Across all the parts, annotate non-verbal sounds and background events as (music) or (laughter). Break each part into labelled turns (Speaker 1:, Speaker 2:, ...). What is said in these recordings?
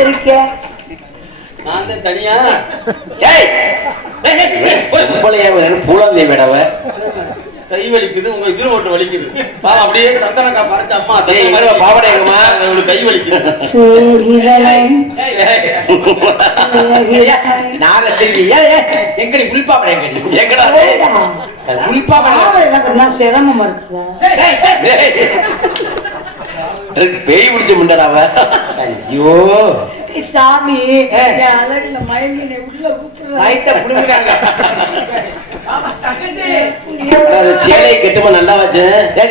Speaker 1: இருக்க நான் தான் தனியா (laughs) பூலாந்தை மேடவ? கை வலிக்குது உங்க இது ஒன்று வலிக்குது. அப்படியே சந்தனக்கா பறச்ச அம்மா
Speaker 2: பாவடையம்மா
Speaker 1: உங்களுக்கு கை வலிக்குது.
Speaker 2: நான் எங்கடி குளிப்பாப்பட எங்கடி? எங்கடா? குளிப்பாப்பட
Speaker 3: சிரமம் இருக்கு?
Speaker 2: பேய் பிடிச்ச முண்டடாவ ஐயோ.
Speaker 3: சாமி அழகுல மயங்கினை உள்ள
Speaker 2: புடுங்குறாங்க கட்டுமா நல்லா வச்சு?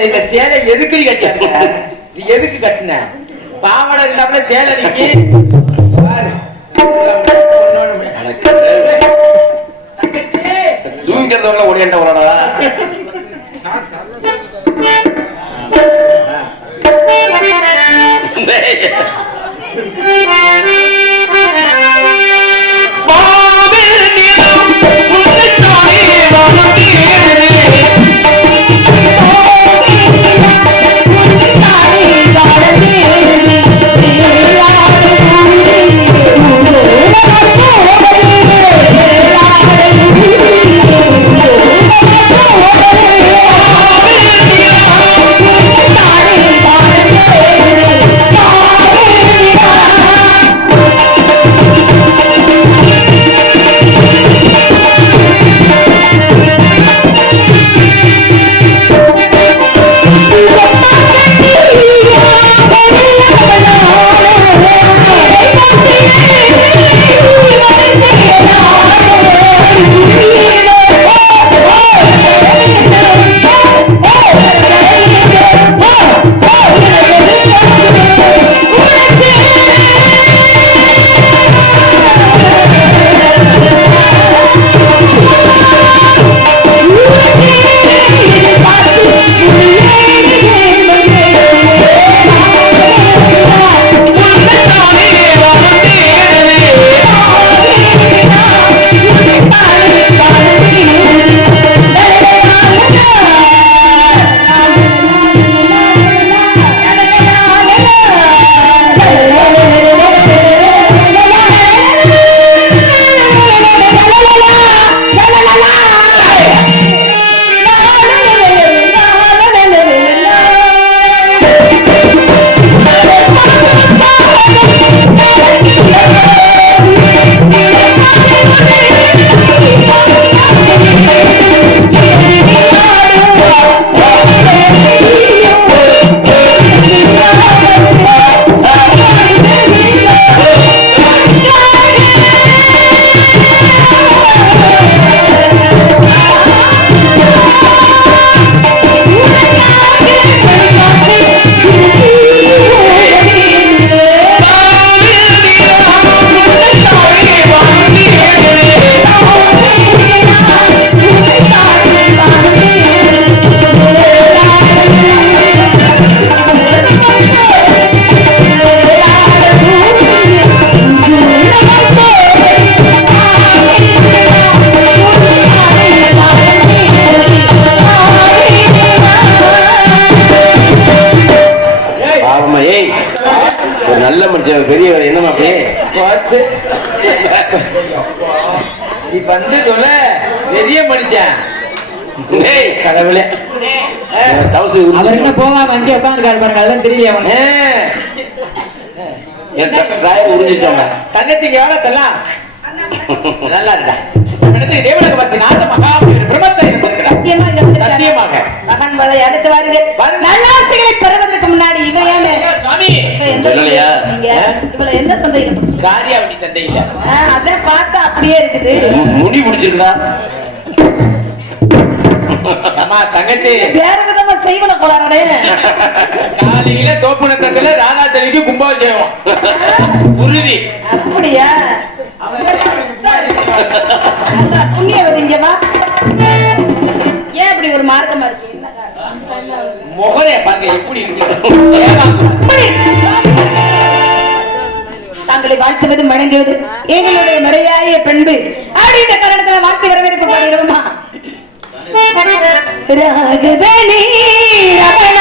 Speaker 2: இந்த சேலை எதுக்குடி கட்டின நீ எதுக்கு கட்டின? பாவாடை இல்லாமல சேலை நீக்கி தூங்கிறதவங்கள ஓடியாண்ட ஓடா 没 நல்ல மனுஷன் பெரியவர். என்னமா அப்படியே போச்சு. நீ வந்து தொல பெரிய மனுஷன். ஏய் கடவுளே. தவசு
Speaker 3: அவர் என்ன போவா வண்டி உட்காந்துருக்காரு பாருங்க. அதான் தெரியல
Speaker 2: டிராயர் உறிஞ்சிட்டோங்க தங்கச்சிக்கு எவ்வளவு தரலாம்? நல்லா இருக்கா? தேவனுக்கு பத்தி நாத மகாபலி பிரம்மத்தை
Speaker 3: சத்தியமா இங்க வந்து
Speaker 2: சத்தியமாக.
Speaker 3: மகன் அடுத்து வாருங்க நல்லாட்சிகளை பெறுவதற்கு முன்னாடி இவையான இவள என்ன சந்தேகம்? ஆ, அதான் பார்த்தா அப்படியே இருக்குது.
Speaker 2: முடி அம்மா தங்கச்சி.
Speaker 3: வேற விதமா செய்வன கோளாறே
Speaker 2: காலையில தோப்புனத்தத்துல ராதாச்சலிக்கு கும்பாபிஷேகம். உறுதி.
Speaker 3: அப்படியா? புண்ணியவதிங்கம்மா இப்படி ஒரு மார்க்கமா இருக்கு?
Speaker 2: முகரே பாருங்க எப்படி.
Speaker 3: தாங்களை வாழ்த்துவது வணங்குவது எங்களுடைய மறையாய பண்பு அப்படின்ற காரணத்துல வாழ்த்து வரவேற்பு பாடுகிறோமா (laughs)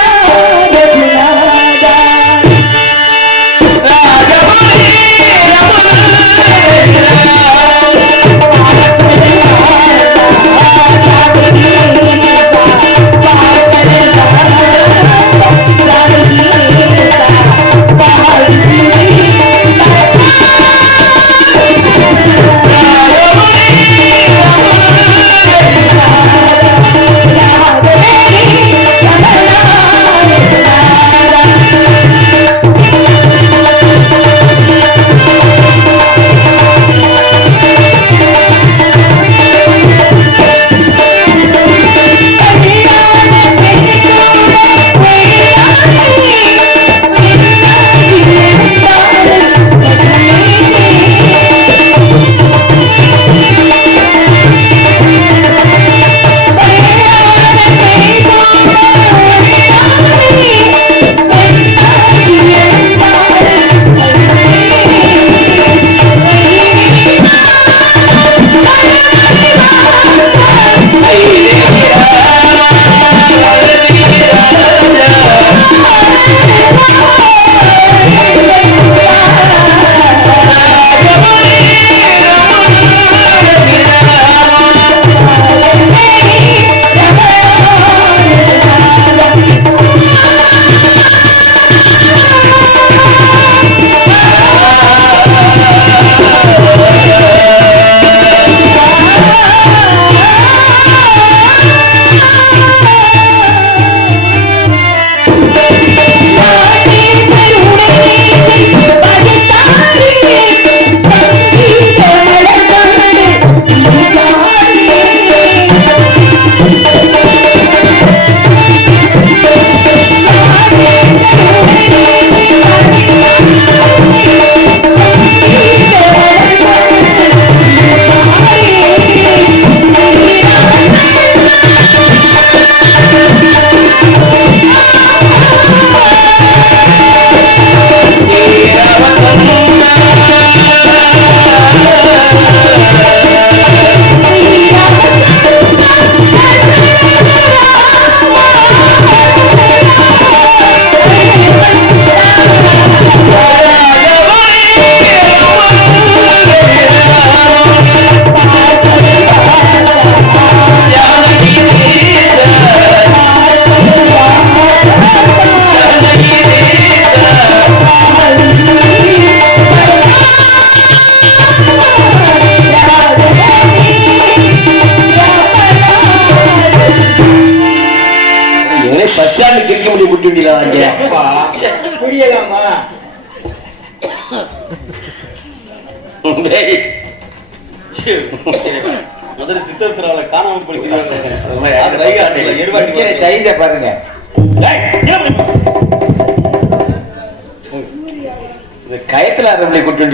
Speaker 1: முதல்ல சித்தர் திருவிழா காணாம போயிருக்கிறாங்க
Speaker 3: சைஸை பாருங்க. இது கயத்துல அரவணை குட்டி